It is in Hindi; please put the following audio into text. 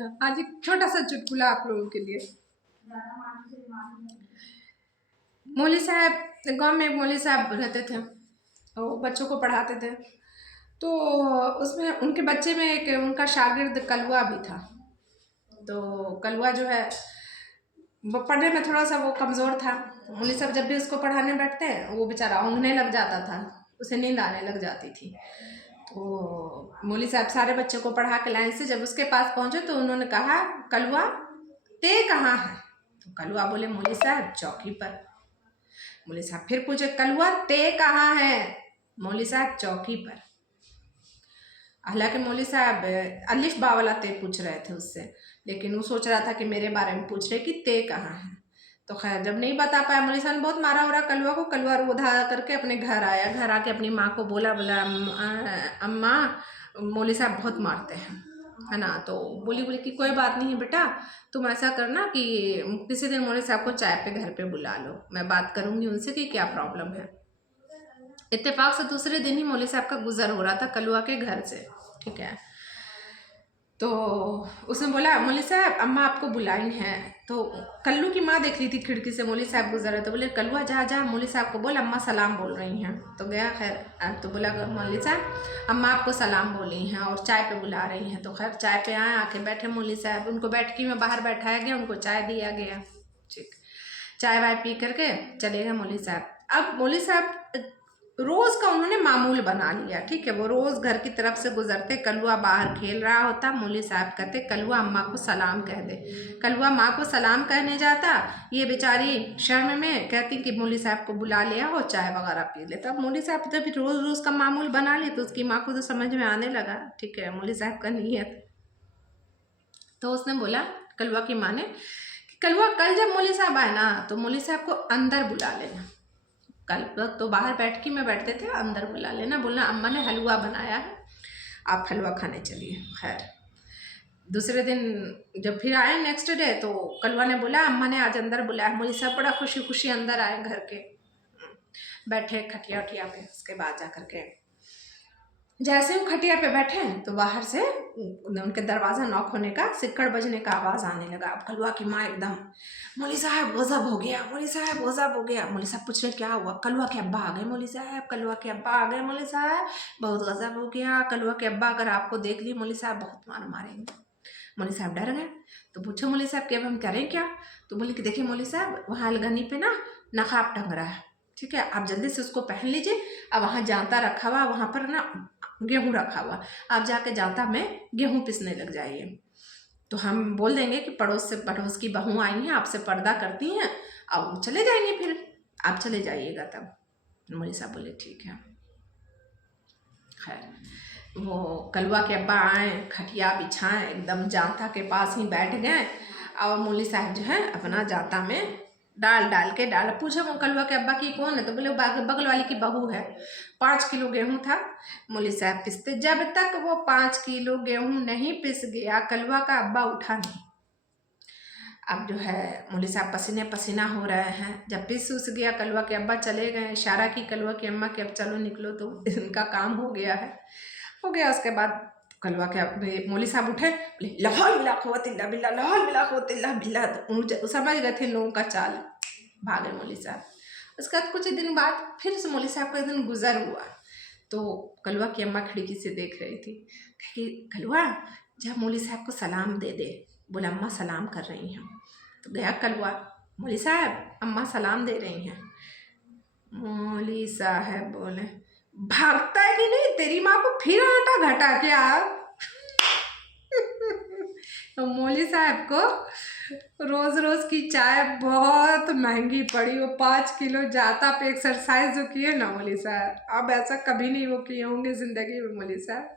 आज एक छोटा सा चुटकुला आप लोगों के लिए। मौली साहब गांव में, मौली साहब रहते थे, वो बच्चों को पढ़ाते थे। तो उसमें उनके बच्चे में एक उनका शागिर्द कलवा भी था। तो कलवा जो है वो पढ़ने में थोड़ा सा वो कमज़ोर था। मौली साहब जब भी उसको पढ़ाने बैठते वो बेचारा ऊँघने लग जाता था, उसे नींद आने लग जाती थी। तो मौली साहब सारे बच्चों को पढ़ा के लाइन से जब उसके पास पहुँचे तो उन्होंने कहा, कलवा ते कहाँ है? तो कलवा बोले, मौली साहब चौकी पर। मौली साहब फिर पूछे, कलवा ते कहाँ है? मौली साहब चौकी पर। हालांकि मौली साहब अलिफ बा वाला ते पूछ रहे थे उससे, लेकिन वो सोच रहा था कि मेरे बारे में पूछ रहे कि ते कहाँ है। तो खैर जब नहीं बता पाया, मौली साहब ने बहुत मारा उरा कलवा को। कलवा रोधा करके अपने घर आया। घर आके अपनी माँ को बोला अम्मा मौली साहब बहुत मारते हैं, है ना। तो बोली कि कोई बात नहीं है बेटा, तुम ऐसा करना कि किसी दिन मौली साहब को चाय पे घर पे बुला लो, मैं बात करूँगी उनसे कि क्या प्रॉब्लम है। इत्तेफाक से दूसरे दिन ही मौली साहब का गुजर हो रहा था कलवा के घर से, ठीक है। तो उसने बोला, मौली साहब अम्मा आपको बुलाई हैं। तो कल्लू की माँ देख रही थी खिड़की से, मौली साहब गुजर रहे। तो बोले, कलुआ जा मौली साहब को बोल अम्मा सलाम बोल रही हैं। तो गया। खैर तो बोला, मौली साहब अम्मा आपको सलाम बोली हैं और चाय पे बुला रही हैं। तो खैर चाय पे आए, आके बैठे मौली साहब। उनको बैठकी में बाहर बैठाया गया, उनको चाय दिया गया। ठीक, चाय वाय पी करके चले गए मौली साहब। अब मौली साहब रोज का उन्होंने मामूल बना लिया, ठीक है। वो रोज घर की तरफ से गुजरते, कलुआ बाहर खेल रहा होता, मौली साहब कहते, कलुआ अम्मा को सलाम कह दे। कलुआ माँ को सलाम कहने जाता, ये बेचारी शर्म में कहती कि मौली साहब को बुला लिया हो, चाय वगैरह पी लेता। मौली साहब जब रोज रोज का मामूल बना लिए तो उसकी माँ को तो समझ में आने लगा, ठीक है, मौली साहब का नीयत। तो उसने बोला, कलुआ की माँ ने, कलुआ कल जब मौली साहब आए ना तो मौली साहब को अंदर बुला लेना। कल तो बाहर बैठकी में बैठते थे, अंदर बुला लेना, बोलना अम्मा ने हलवा बनाया है, आप हलवा खाने चलिए। खैर दूसरे दिन जब फिर आए नेक्स्ट डे, तो कलवा ने बोला अम्मा ने आज अंदर बुलाया। मौली साहब बड़ा खुशी खुशी अंदर आए, घर के बैठे खटिया उटिया पे। उसके बाद जा करके जैसे वो खटिया पे बैठे तो बाहर से उनके दरवाज़ा नॉक होने का, सिक्कड़ बजने का आवाज़ आने लगा। अब कलुआ की माँ एकदम, मौली साहब गजब हो गया, मौली साहब गजब हो गया। मौली साहब पूछ रहे क्या हुआ? कलुआ के अब्बा आ गए मौली साहब, कलुआ के अब्बा आ गए मौली साहब, बहुत गजब हो गया। कलुआ के अब्बा अगर आपको देख ली मौली साहब बहुत मार मारेंगे। मौली साहब डर गए। तो पूछो मौली साहब कि अब हम करें क्या? तो बोले कि देखिए मौली साहब, वहाँ अलगनी पे ना नकाब टंग रहा है, ठीक है, आप जल्दी से उसको पहन लीजिए। अब वहाँ जांता रखा हुआ, वहाँ पर ना गेहूँ रखा हुआ, आप जाके जांता में गेहूँ पिसने लग जाइए। तो हम बोल देंगे कि पड़ोस की बहू आई हैं, आपसे पर्दा करती हैं, अब चले जाएंगे, फिर आप चले जाइएगा। तब मौली साहब बोले ठीक है। खैर वो कलुआ के अब्बा आए, खटिया बिछाएं, एकदम जांता के पास ही बैठ गए और मौली साहब जो है अपना जांता में डाल के पूछे वो कलुआ के अब्बा की कौन है? तो बोले बगल वाली की बहू है। 5 किलो गेहूँ था, मौली साहब पिसते। जब तक वो 5 किलो गेहूँ नहीं पिस गया, कलुआ का अब्बा उठा नहीं। अब जो है मौली साहब पसीने पसीना हो रहे हैं। जब पिस उस गया, कलुआ के अब्बा चले गए, इशारा की कलुआ की अम्मा कि अब चलो निकलो, तो इनका काम हो गया है। हो गया उसके बाद कलुआ के मौली साहब उठे, बोले लाहौल बिला कुव्वत इल्ला बिल्ला, लाहौल बिला कुव्वत इल्ला बिल्ला। तो समझ गए थे लोगों का चाल, भागे मौली साहब। उसके बाद कुछ दिन बाद फिर से मौली साहब का एक दिन गुजर हुआ। तो कलुआ की अम्मा खिड़की से देख रही थी कि कलुआ जब मौली साहब को सलाम दे दे। बोले अम्मा सलाम कर रही हैं। तो गया कलुआ, मौली साहब अम्मा सलाम दे रही हैं। मौली साहब बोले भागता है कि नहीं, तेरी माँ को फिर आटा घटा क्या? तो मौली साहब को रोज रोज की चाय बहुत महंगी पड़ी। वो 5 किलो जाता पे एक्सरसाइज जो किए ना मौली साहब, अब ऐसा कभी नहीं वो किए होंगे जिंदगी में मौली साहब।